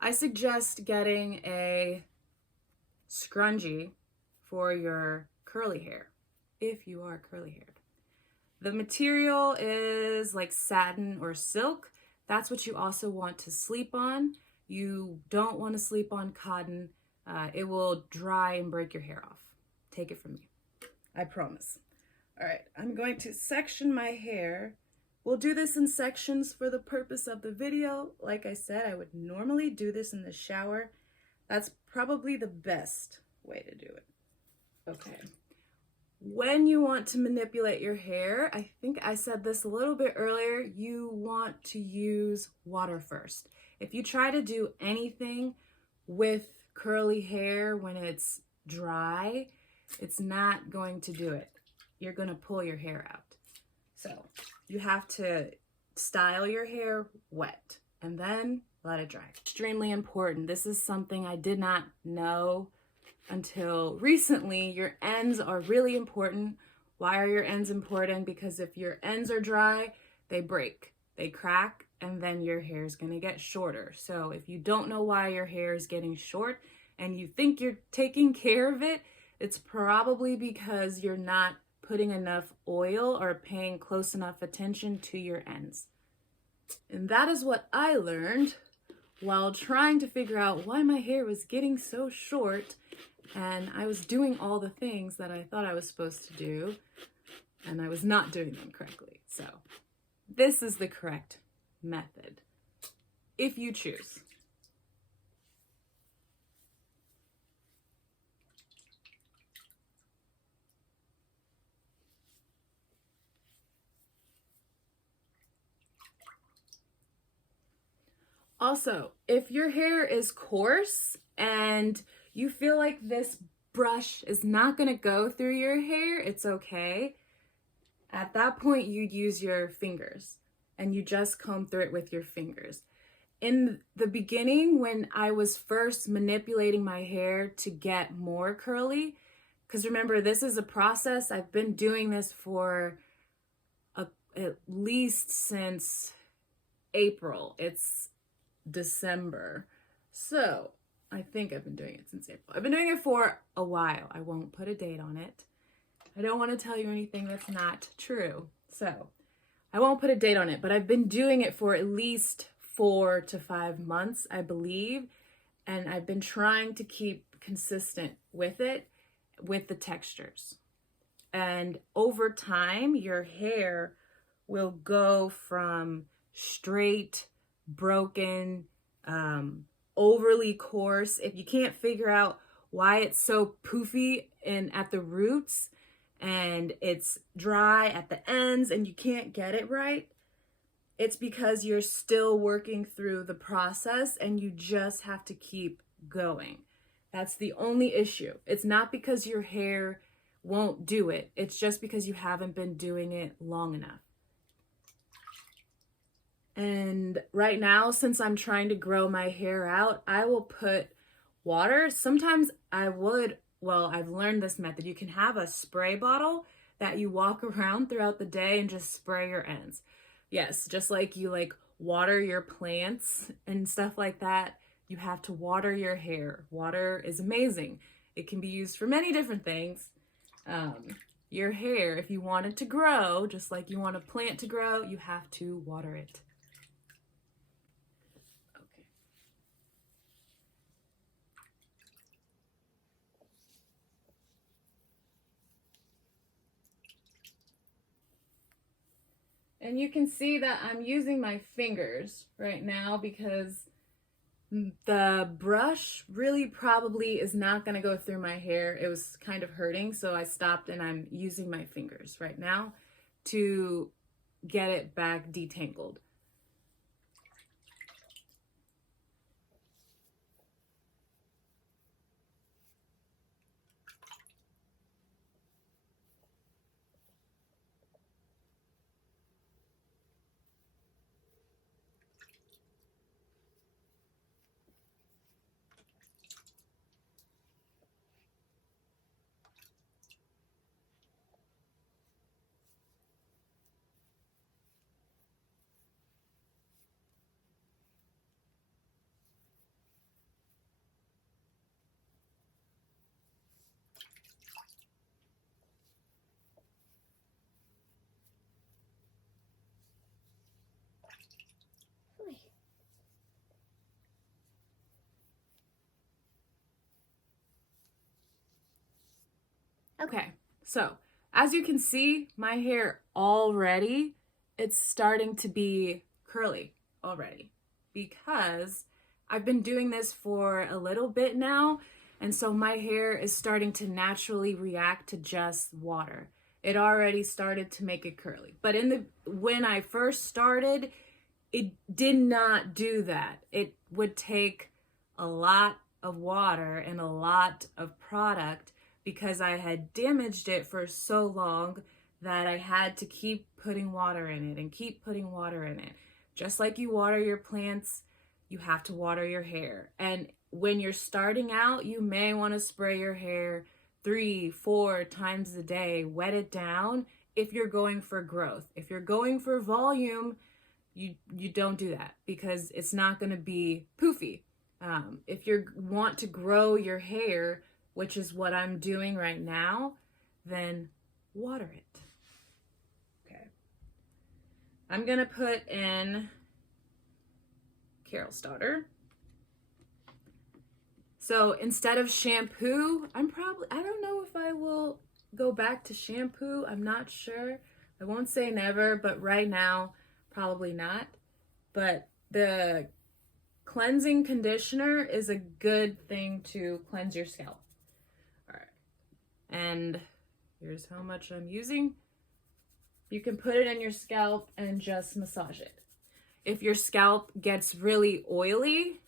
I suggest getting a scrunchie for your curly hair, if you are curly haired. The material is like satin or silk. That's what you also want to sleep on. You don't want to sleep on cotton. It will dry and break your hair off. Take it from me. I promise. All right, I'm going to section my hair. We'll do this in sections for the purpose of the video. Like I said, I would normally do this in the shower. That's probably the best way to do it. Okay. When you want to manipulate your hair, I think I said this a little bit earlier, you want to use water first. If you try to do anything with curly hair when it's dry, it's not going to do it. You're going to pull your hair out. So you have to style your hair wet and then let it dry. Extremely important. This is something I did not know until recently. Your ends are really important. Why are your ends important? Because if your ends are dry, they break, they crack, and then your hair is going to get shorter. So if you don't know why your hair is getting short and you think you're taking care of it, it's probably because you're not putting enough oil or paying close enough attention to your ends. And that is what I learned while trying to figure out why my hair was getting so short, and I was doing all the things that I thought I was supposed to do, and I was not doing them correctly. So this is the correct method, if you choose. Also, if your hair is coarse and you feel like this brush is not going to go through your hair, it's okay. At that point, you'd use your fingers and you just comb through it with your fingers. In the beginning, when I was first manipulating my hair to get more curly, because remember, this is a process. I've been doing this for at least since April. It's December. So I think I've been doing it since April. I've been doing it for a while. I won't put a date on it. I don't want to tell you anything that's not true. So I won't put a date on it, but I've been doing it for at least 4 to 5 months, I believe. And I've been trying to keep consistent with it, with the textures. And over time, your hair will go from straight, broken, overly coarse. If you can't figure out why it's so poofy at the roots and it's dry at the ends and you can't get it right, it's because you're still working through the process and you just have to keep going. That's the only issue. It's not because your hair won't do it. It's just because you haven't been doing it long enough. And right now, since I'm trying to grow my hair out, I will put water. Sometimes I've learned this method. You can have a spray bottle that you walk around throughout the day and just spray your ends. Yes, just like you water your plants and stuff like that, you have to water your hair. Water is amazing. It can be used for many different things. Your hair, if you want it to grow, just like you want a plant to grow, you have to water it. And you can see that I'm using my fingers right now because the brush really probably is not going to go through my hair. It was kind of hurting, so I stopped and I'm using my fingers right now to get it back detangled. Okay, so as you can see, my hair already, it's starting to be curly already because I've been doing this for a little bit now. And so my hair is starting to naturally react to just water. It already started to make it curly. But when I first started, it did not do that. It would take a lot of water and a lot of product because I had damaged it for so long that I had to keep putting water in it and keep putting water in it. Just like you water your plants, you have to water your hair. And when you're starting out, you may want to spray your hair 3-4 times a day, wet it down if you're going for growth. If you're going for volume, you don't do that because it's not going to be poofy. If you want to grow your hair, which is what I'm doing right now, then water it. Okay. I'm going to put in Carol's daughter. So instead of shampoo, I don't know if I will go back to shampoo. I'm not sure. I won't say never, but right now, probably not. But the cleansing conditioner is a good thing to cleanse your scalp. All right. And here's how much I'm using. You can put it in your scalp and just massage it. If your scalp gets really oily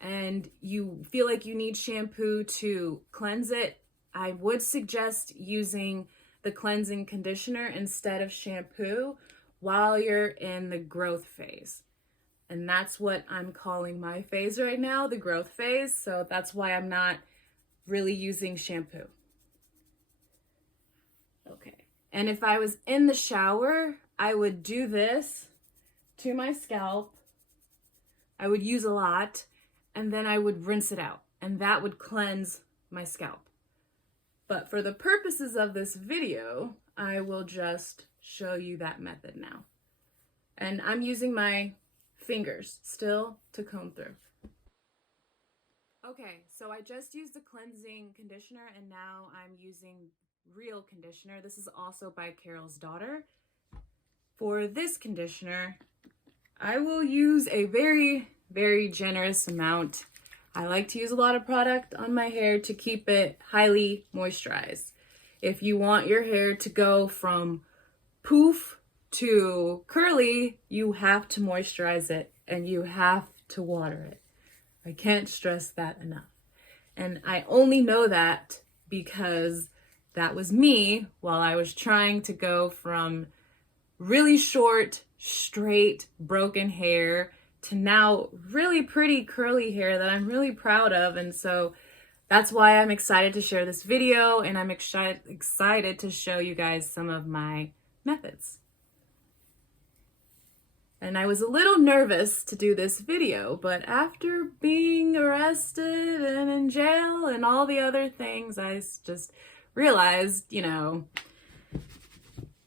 and you feel like you need shampoo to cleanse it, I would suggest using the cleansing conditioner instead of shampoo while you're in the growth phase. And that's what I'm calling my phase right now, the growth phase. So that's why I'm not really using shampoo. Okay. And if I was in the shower, I would do this to my scalp. I would use a lot, and then I would rinse it out, and that would cleanse my scalp. But for the purposes of this video, I will just show you that method now. And I'm using my fingers still to comb through. Okay, so I just used the cleansing conditioner and now I'm using real conditioner. This is also by Carol's daughter. For this conditioner, I will use a very, very generous amount. I like to use a lot of product on my hair to keep it highly moisturized. If you want your hair to go from poof to curly, you have to moisturize it and you have to water it. I can't stress that enough. And I only know that because that was me while I was trying to go from really short, straight, broken hair to now really pretty curly hair that I'm really proud of. And so that's why I'm excited to share this video, and I'm excited to show you guys some of my methods. And I was a little nervous to do this video, but after being arrested and in jail and all the other things, I just realized,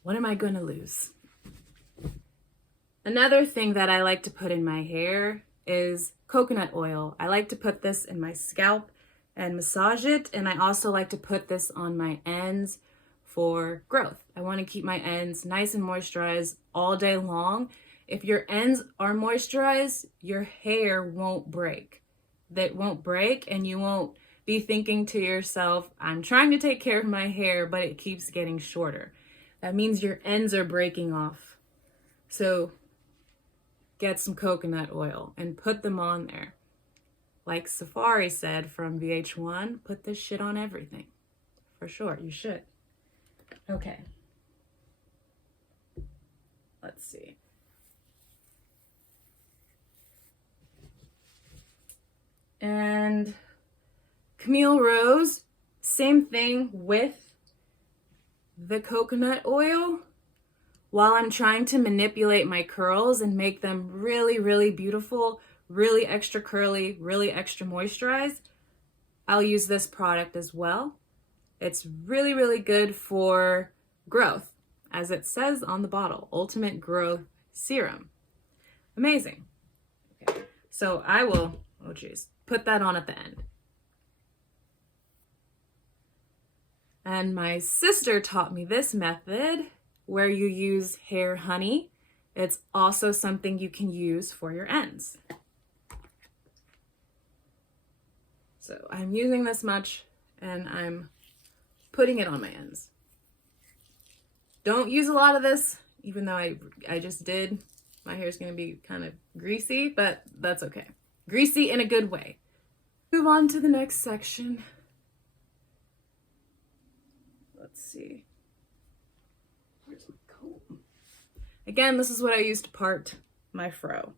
what am I going to lose? Another thing that I like to put in my hair is coconut oil. I like to put this in my scalp and massage it, and I also like to put this on my ends for growth. I want to keep my ends nice and moisturized all day long. If your ends are moisturized, your hair won't break. That won't break, and you won't be thinking to yourself, I'm trying to take care of my hair, but it keeps getting shorter. That means your ends are breaking off. So get some coconut oil and put them on there. Like Safari said from VH1, put this shit on everything. For sure, you should. Okay. Let's see. And Camille Rose, same thing with the coconut oil. While I'm trying to manipulate my curls and make them really, really beautiful, really extra curly, really extra moisturized, I'll use this product as well. It's really, really good for growth, as it says on the bottle, Ultimate Growth Serum. Amazing. Okay, so I will, put that on at the end. And my sister taught me this method where you use hair honey. It's also something you can use for your ends. So I'm using this much and I'm putting it on my ends. Don't use a lot of this, even though I just did. My hair is going to be kind of greasy, but that's okay. Greasy in a good way. Move on to the next section. Let's see. Where's my comb? Again, this is what I use to part my fro.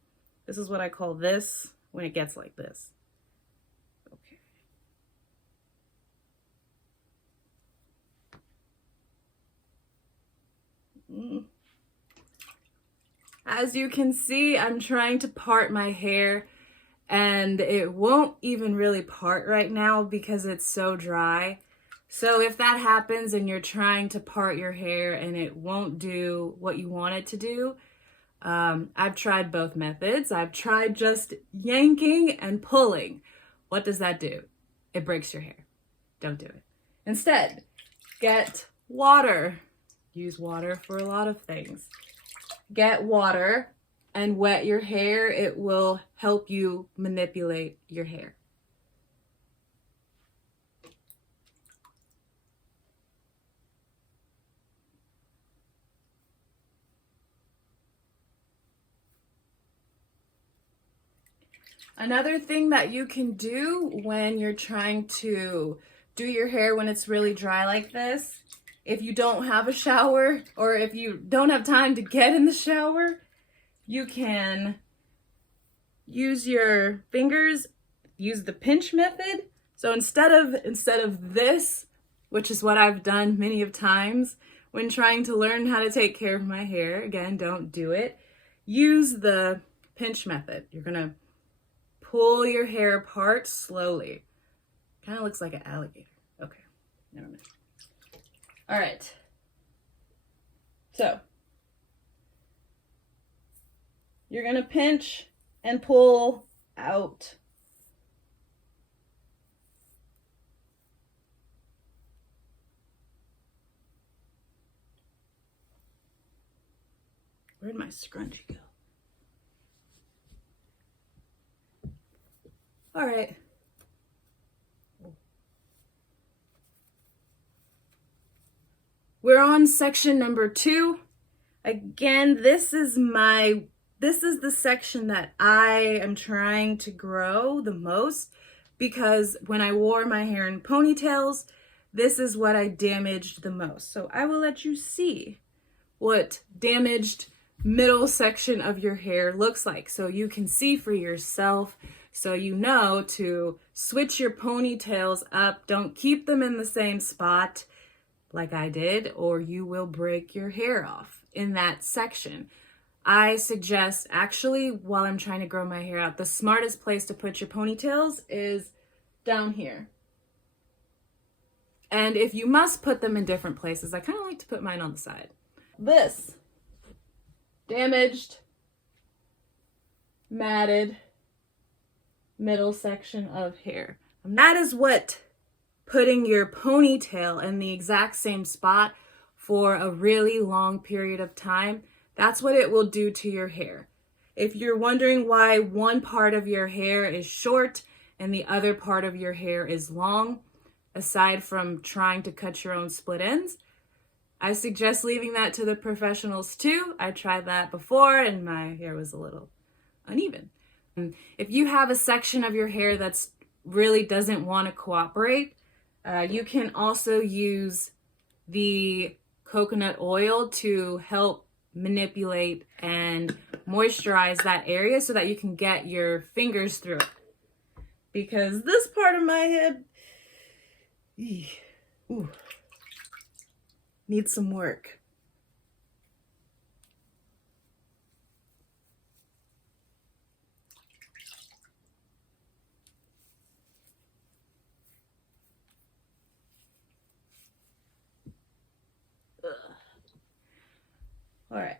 This is what I call this when it gets like this. Okay. As you can see, I'm trying to part my hair and it won't even really part right now because it's so dry. So if that happens and you're trying to part your hair and it won't do what you want it to do, I've tried both methods. I've tried just yanking and pulling. What does that do? It breaks your hair. Don't do it. Instead, get water. Use water for a lot of things. Get water and wet your hair. It will help you manipulate your hair. Another thing that you can do when you're trying to do your hair when it's really dry like this, if you don't have a shower or if you don't have time to get in the shower, you can use your fingers, use the pinch method. So instead of this, which is what I've done many of times when trying to learn how to take care of my hair, again, don't do it, use the pinch method. You're gonna pull your hair apart slowly. Kind of looks like an alligator. Okay, never mind. All right. So, you're gonna pinch and pull out. Where'd my scrunchie go? All right. We're on section number 2. Again, this is the section that I am trying to grow the most because when I wore my hair in ponytails, this is what I damaged the most. So I will let you see what damaged middle section of your hair looks like so you can see for yourself. So you know to switch your ponytails up. Don't keep them in the same spot like I did, or you will break your hair off in that section. I suggest, actually, while I'm trying to grow my hair out, the smartest place to put your ponytails is down here. And if you must put them in different places, I kind of like to put mine on the side. This damaged, matted middle section of hair. And that is what putting your ponytail in the exact same spot for a really long period of time, that's what it will do to your hair. If you're wondering why one part of your hair is short and the other part of your hair is long, aside from trying to cut your own split ends, I suggest leaving that to the professionals too. I tried that before and my hair was a little uneven. If you have a section of your hair that's really doesn't want to cooperate, you can also use the coconut oil to help manipulate and moisturize that area so that you can get your fingers through it. Because this part of my head needs some work. All right.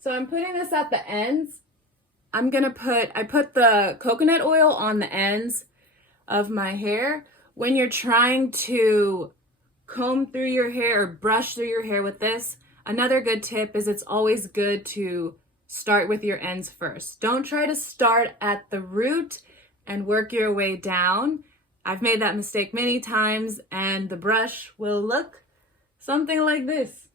So I'm putting this at the ends. I put the coconut oil on the ends of my hair. When you're trying to comb through your hair or brush through your hair with this, another good tip is it's always good to start with your ends first. Don't try to start at the root and work your way down. I've made that mistake many times, and the brush will look something like this.